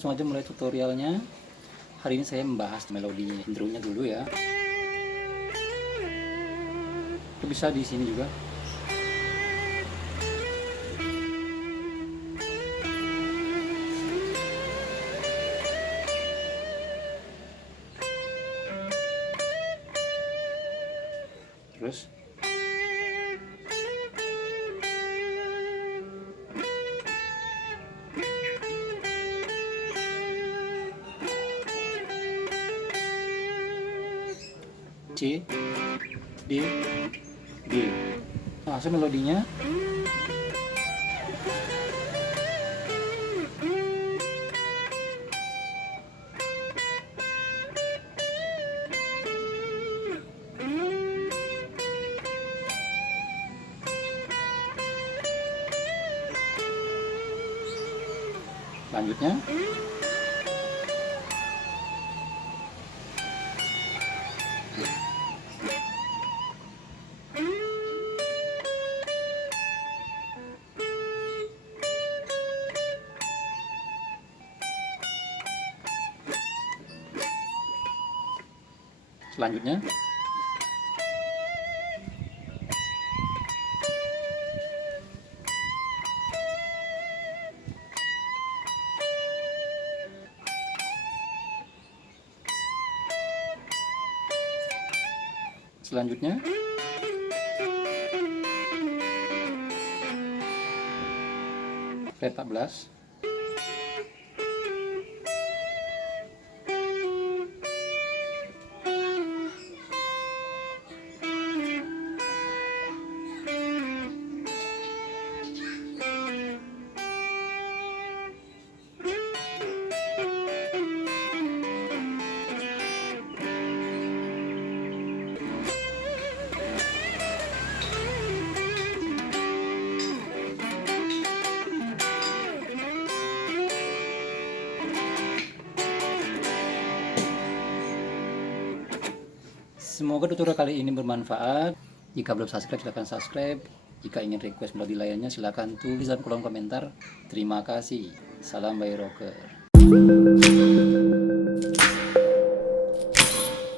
langsung aja mulai tutorialnya. Hari ini saya membahas melodi intronya dulu ya. Itu bisa di sini juga. Terus C, D, G. Langsung melodinya. Selanjutnya selanjutnya selanjutnya fret 14, semoga tutorial kali ini bermanfaat. Jika belum subscribe, silahkan subscribe. Jika ingin request melodi lainnya, silahkan tulis dalam kolom komentar. Terima kasih. Salam by Rocker.